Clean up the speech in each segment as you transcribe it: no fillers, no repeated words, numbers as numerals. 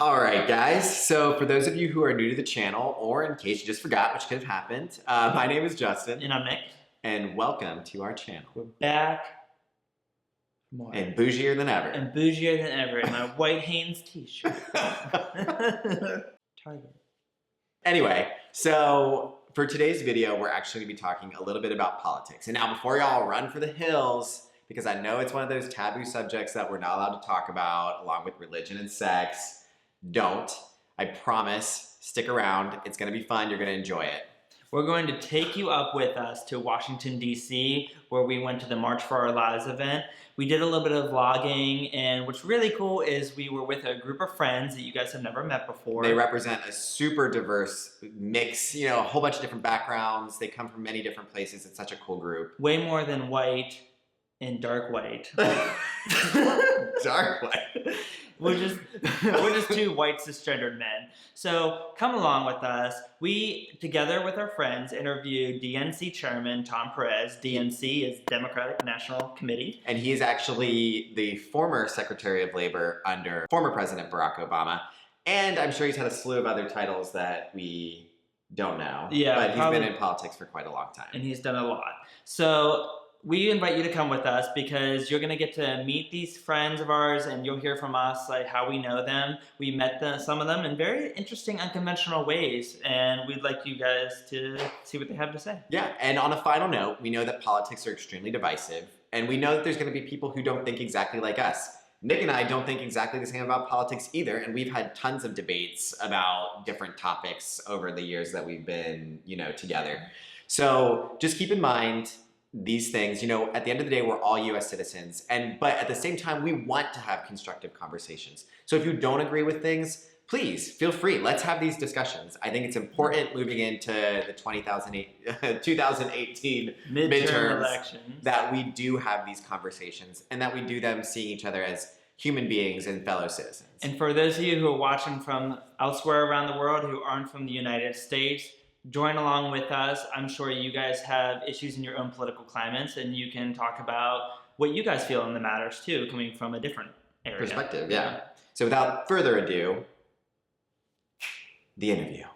All right, guys. So for those of you who are new to the channel, or in case you just forgot, which could have happened, my name is Justin. And I'm Nick. And welcome to our channel. We're back. More. And bougier than ever. And bougier than ever in my White Hanes t-shirt. Target. Anyway, so for today's video, we're actually going to be talking a little bit about politics. And now before y'all run for the hills, because I know it's one of those taboo subjects that we're not allowed to talk about, along with religion and sex, don't. I promise. Stick around. It's going to be fun. You're going to enjoy it. We're going to take you up with us to Washington, D.C., where we went to the March for Our Lives event. We did a little bit of vlogging, and what's really cool is we were with a group of friends that you guys have never met before. They represent a super diverse mix, you know, a whole bunch of different backgrounds. They come from many different places. It's such a cool group. Way more than white and dark white. Dark white. We're just two white cisgendered men. So come along with us. We, together with our friends, interviewed DNC Chairman Tom Perez. DNC is Democratic National Committee. And he is actually the former Secretary of Labor under former President Barack Obama. And I'm sure he's had a slew of other titles that we don't know. Yeah, but he's been in politics for quite a long time. And he's done a lot. So we invite you to come with us because you're going to get to meet these friends of ours, and you'll hear from us like how we know them. We met some of them in very interesting, unconventional ways, and we'd like you guys to see what they have to say. Yeah, and on a final note, we know that politics are extremely divisive, and we know that there's going to be people who don't think exactly like us. Nick and I don't think exactly the same about politics either, and we've had tons of debates about different topics over the years that we've been, you know, together. So just keep in mind these things. You know, at the end of the day, we're all US citizens, but at the same time, we want to have constructive conversations. So if you don't agree with things, please feel free. Let's have these discussions. I think it's important moving into the 2018 midterms elections that we do have these conversations and that we do them seeing each other as human beings and fellow citizens. And for those of you who are watching from elsewhere around the world who aren't from the United States, join along with us. I'm sure you guys have issues in your own political climates, and you can talk about what you guys feel in the matters too, coming from a different area. Perspective, yeah. So without further ado, the interview.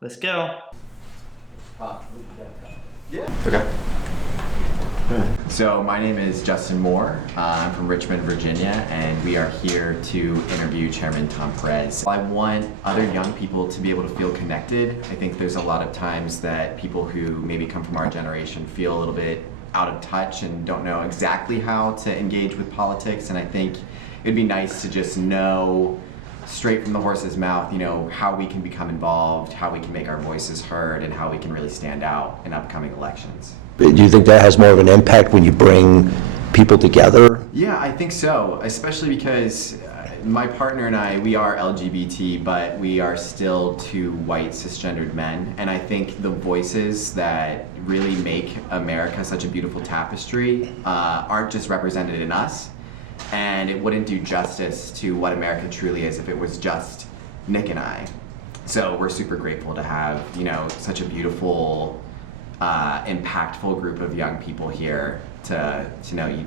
Let's go. Yeah. Okay. So my name is Justin Moore. I'm from Richmond, Virginia, and we are here to interview Chairman Tom Perez. I want other young people to be able to feel connected. I think there's a lot of times that people who maybe come from our generation feel a little bit out of touch and don't know exactly how to engage with politics, and I think it'd be nice to just know straight from the horse's mouth, you know, how we can become involved, how we can make our voices heard, and how we can really stand out in upcoming elections. Do you think that has more of an impact when you bring people together? Yeah, I think so, especially because my partner and I, we are LGBT, but we are still two white cisgendered men, and I think the voices that really make America such a beautiful tapestry aren't just represented in us, and it wouldn't do justice to what America truly is if it was just Nick and I. So we're super grateful to have, you know, such a beautiful, impactful group of young people here to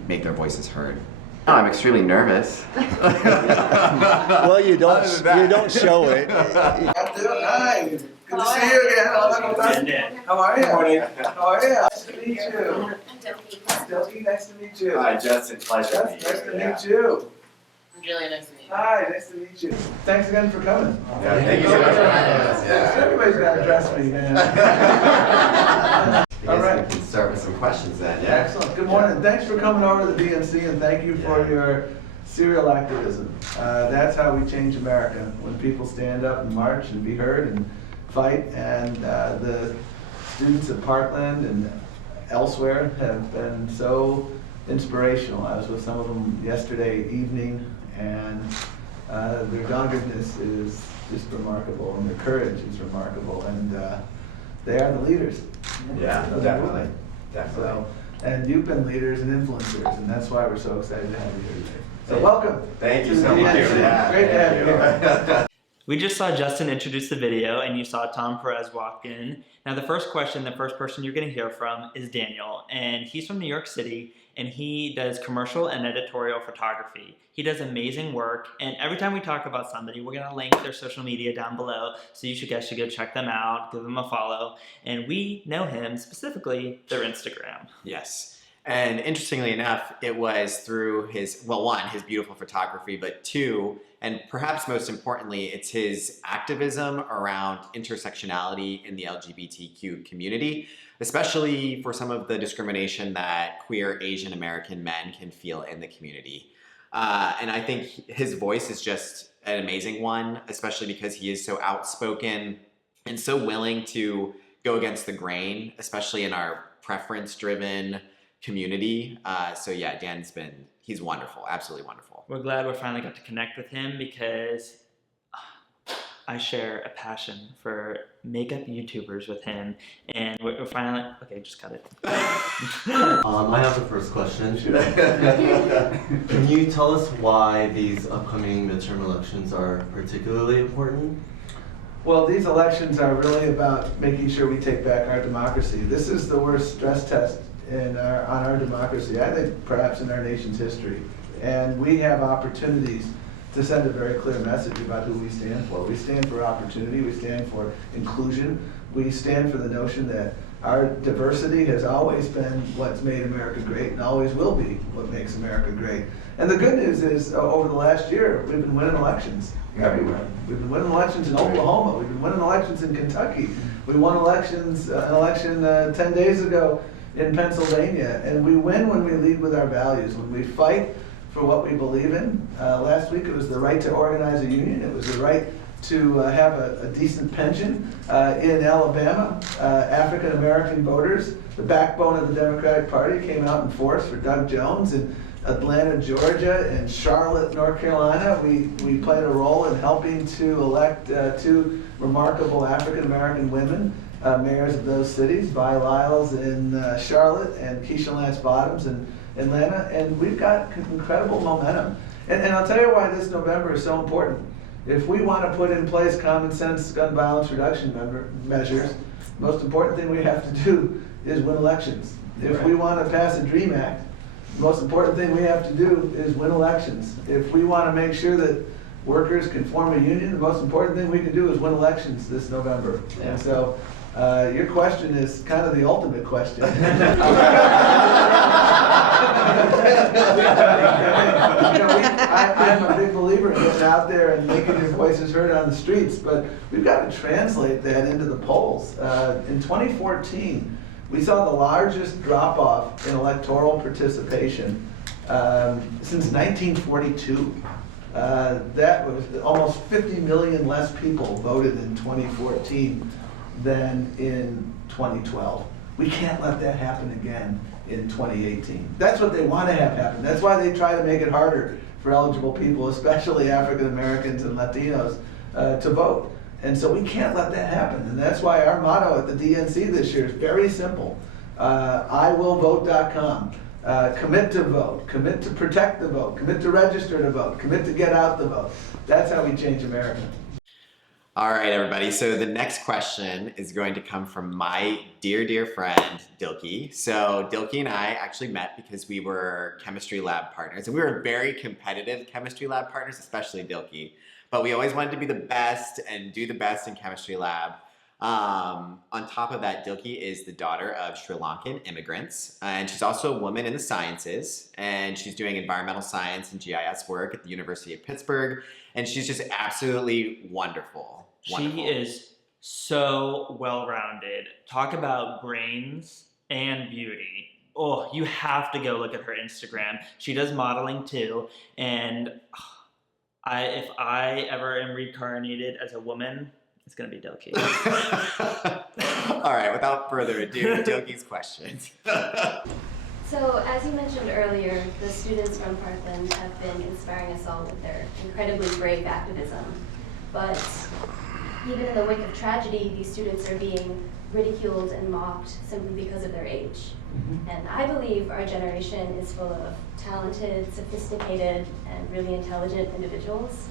make their voices heard. Oh, I'm extremely nervous. Well, you don't show it. Hi. Good to see you again. How are you? Morning. How are you? Nice to meet you. Dilki, nice to meet you. Hi, Justin. Pleasure to meet you. Nice to meet you. Really nice to meet you. Hi, nice to meet you. Thanks again for coming. Yeah, thank you so much for having us. Yeah. Everybody's got to dress me, man. All right. We can start with some questions then. Yeah. Excellent. Good morning. Thanks for coming over to the DNC, and thank you for your serial activism. That's how we change America. When people stand up and march and be heard and fight, and the students at Parkland and elsewhere have been so inspirational. I was with some of them yesterday evening, and their doggedness is just remarkable, and their courage is remarkable, and they are the leaders. Yeah, definitely. Definitely. So, and you've been leaders and influencers, and that's why we're so excited to have you here today. So welcome. Thank you so much. Yeah, great to have you here. We just saw Justin introduce the video, and you saw Tom Perez walk in. Now the first question, the first person you're going to hear from is Daniel, and he's from New York City, and he does commercial and editorial photography. He does amazing work, and every time we talk about somebody, we're gonna link their social media down below, so you guys should go check them out, give them a follow, and we know him, specifically their Instagram. Yes. And interestingly enough, it was through his, well, one, his beautiful photography, but two, and perhaps most importantly, it's his activism around intersectionality in the LGBTQ community, especially for some of the discrimination that queer Asian American men can feel in the community. And I think his voice is just an amazing one, especially because he is so outspoken and so willing to go against the grain, especially in our preference-driven community. So yeah, he's wonderful, absolutely wonderful. We're glad we finally got to connect with him because I share a passion for makeup YouTubers with him, and we're finally, okay, just cut it. I have the first question. Can you tell us why these upcoming midterm elections are particularly important? Well, these elections are really about making sure we take back our democracy. This is the worst stress test on our democracy, I think perhaps in our nation's history. And we have opportunities to send a very clear message about who we stand for. We stand for opportunity, we stand for inclusion, we stand for the notion that our diversity has always been what's made America great and always will be what makes America great. And the good news is, over the last year, we've been winning elections everywhere. We've been winning elections in Oklahoma, we've been winning elections in Kentucky. We won an election 10 days ago in Pennsylvania, and we win when we lead with our values, when we fight for what we believe in. Last week it was the right to organize a union, it was the right to have a decent pension. In Alabama, African American voters, the backbone of the Democratic Party, came out in force for Doug Jones. In Atlanta, Georgia, and Charlotte, North Carolina, we played a role in helping to elect two remarkable African American women mayors of those cities, Vi Lyles in Charlotte and Keisha Lance Bottoms in Atlanta, and we've got incredible momentum. And I'll tell you why this November is so important. If we want to put in place common sense gun violence reduction measures, the most important thing we have to do is win elections. If we want to pass a DREAM Act, the most important thing we have to do is win elections. If we want to make sure that workers can form a union, the most important thing we can do is win elections this November. Yeah. And so your question is kind of the ultimate question. I'm a big believer in getting out there and making your voices heard on the streets, but we've got to translate that into the polls. In 2014, we saw the largest drop-off in electoral participation since 1942. That was almost 50 million less people voted in 2014 than in 2012. We can't let that happen again in 2018. That's what they want to have happen. That's why they try to make it harder for eligible people, especially African Americans and Latinos, to vote. And so we can't let that happen. And that's why our motto at the DNC this year is very simple. IWillVote.com. Commit to vote, commit to protect the vote, commit to register to vote, commit to get out the vote. That's how we change America. All right, everybody. So the next question is going to come from my dear, dear friend, Dilki. So Dilki and I actually met because we were chemistry lab partners, and we were very competitive chemistry lab partners, especially Dilki. But we always wanted to be the best and do the best in chemistry lab. On top of that, Dilki is the daughter of Sri Lankan immigrants, and she's also a woman in the sciences, and she's doing environmental science and GIS work at the University of Pittsburgh, and she's just absolutely wonderful. She is so well-rounded. Talk about brains and beauty. Oh, you have to go look at her Instagram. She does modeling too, and if I ever am reincarnated as a woman, it's gonna be Dilki. All right, without further ado, Dilki's questions. So, as you mentioned earlier, the students from Parkland have been inspiring us all with their incredibly brave activism. But even in the wake of tragedy, these students are being ridiculed and mocked simply because of their age. And I believe our generation is full of talented, sophisticated, and really intelligent individuals.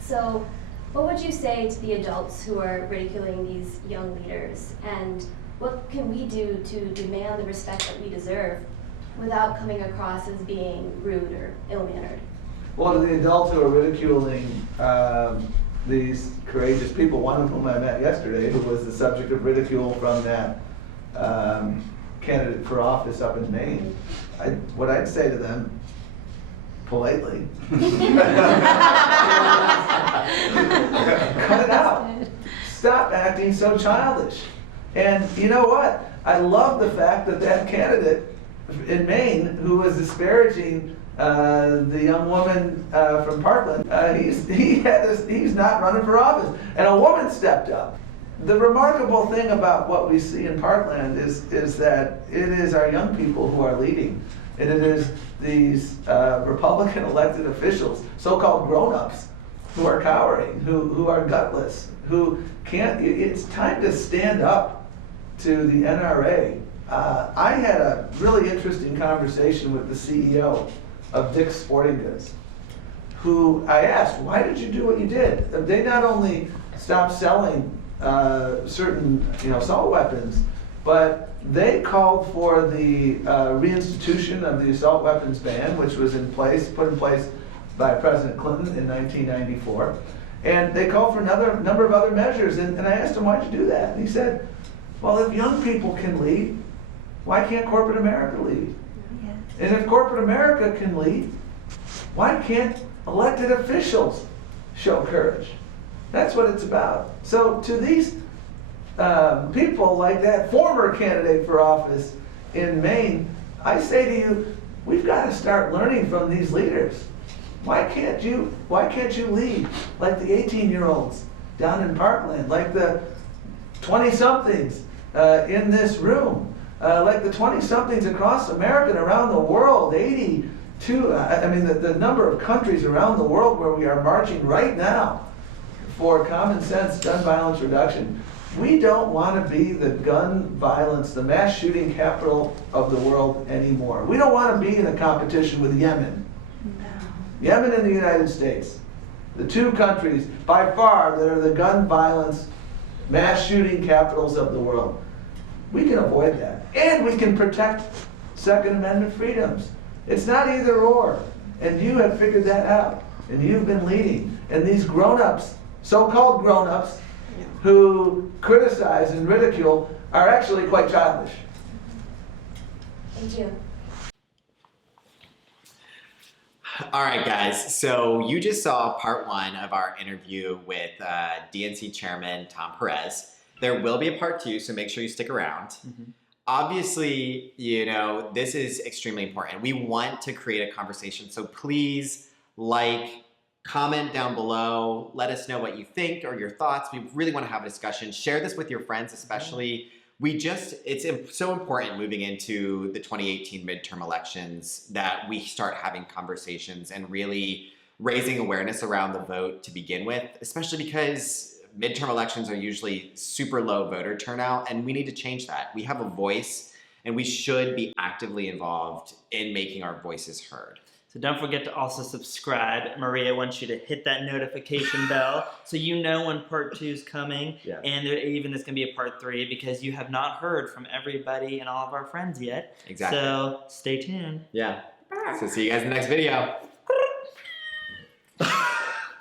So, what would you say to the adults who are ridiculing these young leaders? And what can we do to demand the respect that we deserve without coming across as being rude or ill-mannered. Well, to the adults who are ridiculing these courageous people, one of whom I met yesterday, who was the subject of ridicule from that candidate for office up in Maine, what I'd say to them, politely, cut it out. Stop acting so childish. And you know what? I love the fact that that candidate in Maine, who was disparaging the young woman from Parkland, he's not running for office, and a woman stepped up. The remarkable thing about what we see in Parkland is that it is our young people who are leading, and it is these Republican elected officials, so-called grown-ups, who are cowering, who are gutless, who can't. It's time to stand up to the NRA. I had a really interesting conversation with the CEO of Dick's Sporting Goods, who I asked, why did you do what you did? They not only stopped selling certain assault weapons, but they called for the reinstitution of the assault weapons ban, which was put in place by President Clinton in 1994. And they called for another number of other measures. And I asked him, why'd you do that? And he said, well, if young people can lead, why can't corporate America lead? Yes. And if corporate America can lead, why can't elected officials show courage? That's what it's about. So to these people like that former candidate for office in Maine, I say to you, we've got to start learning from these leaders. Why can't you lead like the 18-year-olds down in Parkland, like the 20-somethings in this room, like the 20-somethings across America and around the world, 82, the number of countries around the world where we are marching right now for common sense gun violence reduction. We don't want to be the gun violence, the mass shooting capital of the world anymore. We don't want to be in a competition with Yemen. No. Yemen and the United States, the two countries by far that are the gun violence, mass shooting capitals of the world. We can avoid that. And we can protect Second Amendment freedoms. It's not either or. And you have figured that out. And you've been leading. And these grown-ups, so-called grown-ups, who criticize and ridicule are actually quite childish. Thank you. All right, guys. So you just saw part one of our interview with DNC Chairman Tom Perez. There will be a part two, so make sure you stick around. Mm-hmm. Obviously, this is extremely important. We want to create a conversation, so please comment down below. Let us know what you think or your thoughts. We really want to have a discussion. Share this with your friends, especially. It's so important moving into the 2018 midterm elections that we start having conversations and really raising awareness around the vote to begin with, especially because midterm elections are usually super low voter turnout, and we need to change that. We have a voice, and we should be actively involved in making our voices heard. So don't forget to also subscribe. Maria wants you to hit that notification bell so you know when part 2 is coming. Yeah. And there even is going to be a part 3 because you have not heard from everybody and all of our friends yet. Exactly. So stay tuned. Yeah. So see you guys in the next video.